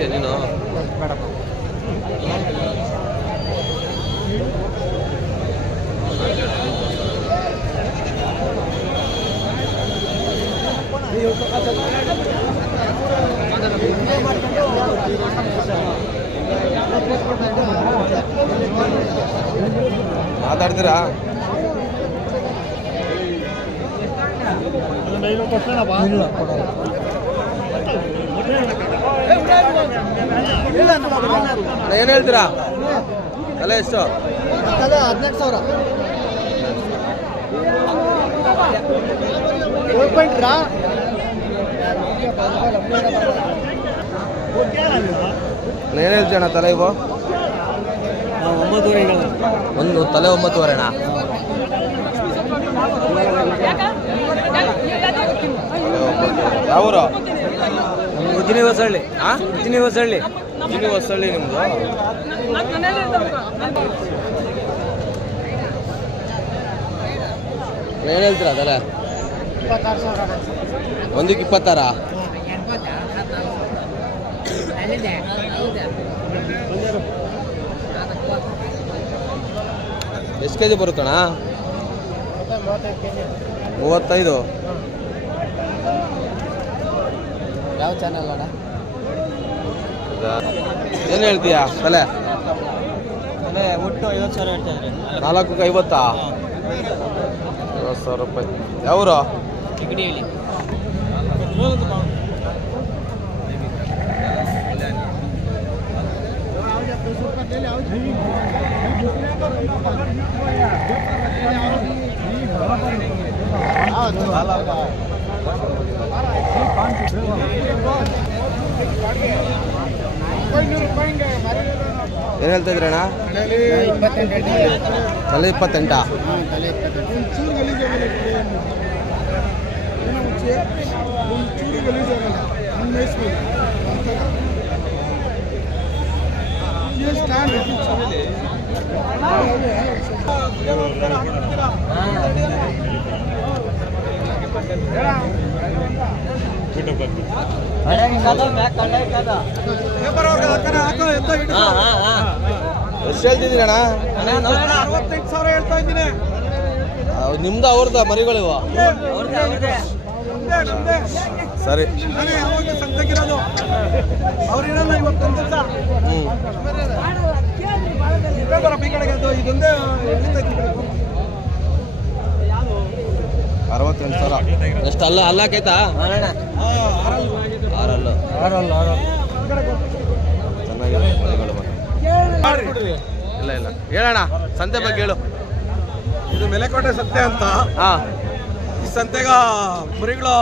ಹೇಳ್ತೀಯ ನೀನು? ಮಾತಾಡ್ತೀರಾ? ಏನು ಹೇಳ್ತೀರಾ? ತಲೆ ಎಷ್ಟು? ತಲೆ 14,000. ಏನು ಹೇಳ್ತೀಯಣ್ಣ ತಲೆ ಇವು? 9,500. ಒಂದು ತಲೆ 9,500 ಅಣ್ಣ. ಯಾವೂರು? ಉಜಿನಿ ಹೊಸಳ್ಳಿ. ಉಜಿನಿ ಹೊಸಳ್ಳಿ. ಉಜಿನಿ ಹೊಸಳ್ಳಿ ನಿಮ್ಮದು? ಏನು ಹೇಳ್ತೀರಾ ತಲೆ? 26,000. ಒಂದಕ್ಕೆ 26? ಎಷ್ಟು ಕೆ ಜಿ ಬರುತ್ತಣ್ಣ? 35. ಯಾವ ಚಾನಲ್ ಅಣ್ಣ? ಏನು ಹೇಳ್ತೀಯಾ ತಲೆ? ಒಟ್ಟು 50,000 ಹೇಳ್ತಾ ಇದ್ರಿ. 4ಕ್ಕೆ 50? 50,000 ರೂಪಾಯಿ. ಯಾವೂರು? ಚಿಗಡಿಹಳ್ಳಿ. ಏನು ಹೇಳ್ತಾ ಇದ್ರಣ್ಣ? ತಲೆ 28? ಎಷ್ಟು ಹೇಳ್ತಿದ್ದೀರಣ್ಣ? 65,000 ಹೇಳ್ತಾ ಇದ್ದೀನಿ. ನಿಮ್ದು ಅವ್ರದ್ದು ಮರಿಗಳಿವ? ಸರಿ. ಇದೊಂದೇ 68,000. ಎಷ್ಟು ಅಲ್ಲಾಕೈತಾ? 6. ಚೆನ್ನಾಗಿದೆ ಮರಿಗಳು. ಇಲ್ಲ ಇಲ್ಲ ಹೇಳೋಣ ಸಂತೆ ಬಗ್ಗೆ ಹೇಳು. ಇದು ಮೆಲೆಕೋಟೆ ಸಂತೆ ಅಂತ. ಈ ಸಂತೆಗ ಮರಿಗಳು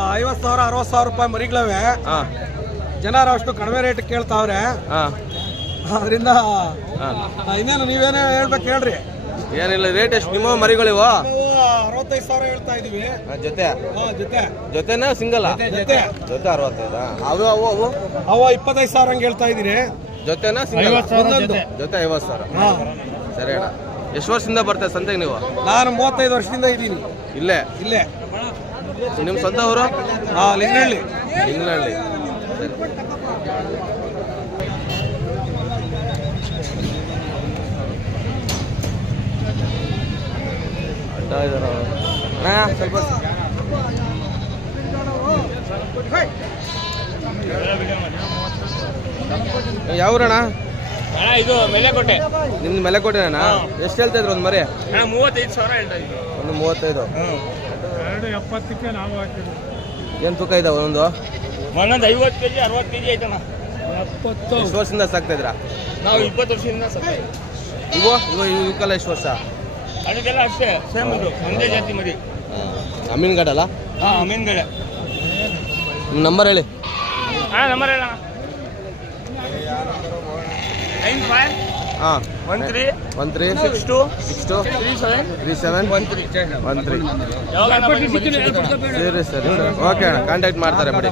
50,000 60,000 ರೂಪಾಯಿ ಮರಿಗಳವೆ. ಜನರು ಅಷ್ಟು ಕಡಿಮೆ ರೇಟ್ ಕೇಳ್ತಾವ್ರೆ. ಅದರಿಂದ ಇನ್ನೇನು ನೀವೇನೇ ಹೇಳ್ಬೇಕು ಹೇಳ್ರಿ. ಏನಿಲ್ಲ ರೇಟ್ ಎಷ್ಟು ನಿಮ್ಮ ಮರಿಗಳಿವ? 65,000 ಹೇಳ್ತಾ ಇದೀವಿ. ಜೊತೆನಾ ಸಿಂಗಲ್? ಜೊತೆ 65. ಅವು ಅವು ಅವು ಅವ 25,000 ಹಂಗೆ ಹೇಳ್ತಾ ಇದೀರಿ. ಜೊತೆನಾ ಸಿಂಗಲ್? ಒಂದೊಂದು ಜೊತೆ 50,000. ಸರಿ ಅಣ್ಣ. ಎಷ್ಟು ವರ್ಷದಿಂದ ಬರ್ತಾರೆ ಸಂತೆಗೆ ನೀವು? ನಾನು 35 ವರ್ಷದಿಂದ ಇದ್ದೀನಿ ಇಲ್ಲೇ. ನಿಮ್ಮ ಸ್ವಂತ ಊರು? ಲಿಂಗನಹಳ್ಳಿ. ಲಿಂಗನಹಳ್ಳಿ. ಸರಿ. ಅಡ್ಡ ಇದಾರ ಸ್ವಲ್ಪ. ಯಾವೂರಣ್ಣ? ಇದು ಮೆಲೆಕೋಟೆ. ನಿಮ್ದು ಮೆಲೆಕೋಟೆನಾ? ಎಷ್ಟು ಹೇಳ್ತಾ ಇದ್ರು ಒಂದು ಮರಿ? 35,000 ಹೇಳ್ತಾ ಇದ್ವಿ. ಒಂದು 35. 70ಕ್ಕೆ ನಾವು ಹಾಕಿದ್ವಿ. ಏನು ತೂಕ ಇದಾವೆ ಒಂದೊಂದು? 50 kg 60 kg ಐತಣ್ಣ. 70. ಎಷ್ಟು ವರ್ಷದಿಂದ ಸಾಕ್ತಾ ಇದ್ರಾ? ನಾವು 20 ವರ್ಷದಿಂದ ಸಾಕ್ತಾ ಇದ್ವಿ. ಇವಕ್ಕೆಲ್ಲ ಎಷ್ಟು ವರ್ಷ? ಅದಕ್ಕೆಲ್ಲ ಅಷ್ಟೇ ಸೇಮ್. ಇದು ಒಂದೇ ಜಾತಿ ಮರಿ. ಅಮೀನ್ಗಡಲ್ಲ? ಅಮೀನ್ಗಡೆ. ನಿಮ್ಮ ನಂಬರ್ ಹೇಳಿ. ನಂಬರ್ ಹೇಳ. 95 13 62 37 13. ಸರಿ ಓಕೆ ಅಣ್ಣ ಕಾಂಟ್ಯಾಕ್ಟ್ ಮಾಡ್ತಾರೆ ಬಿಡಿ.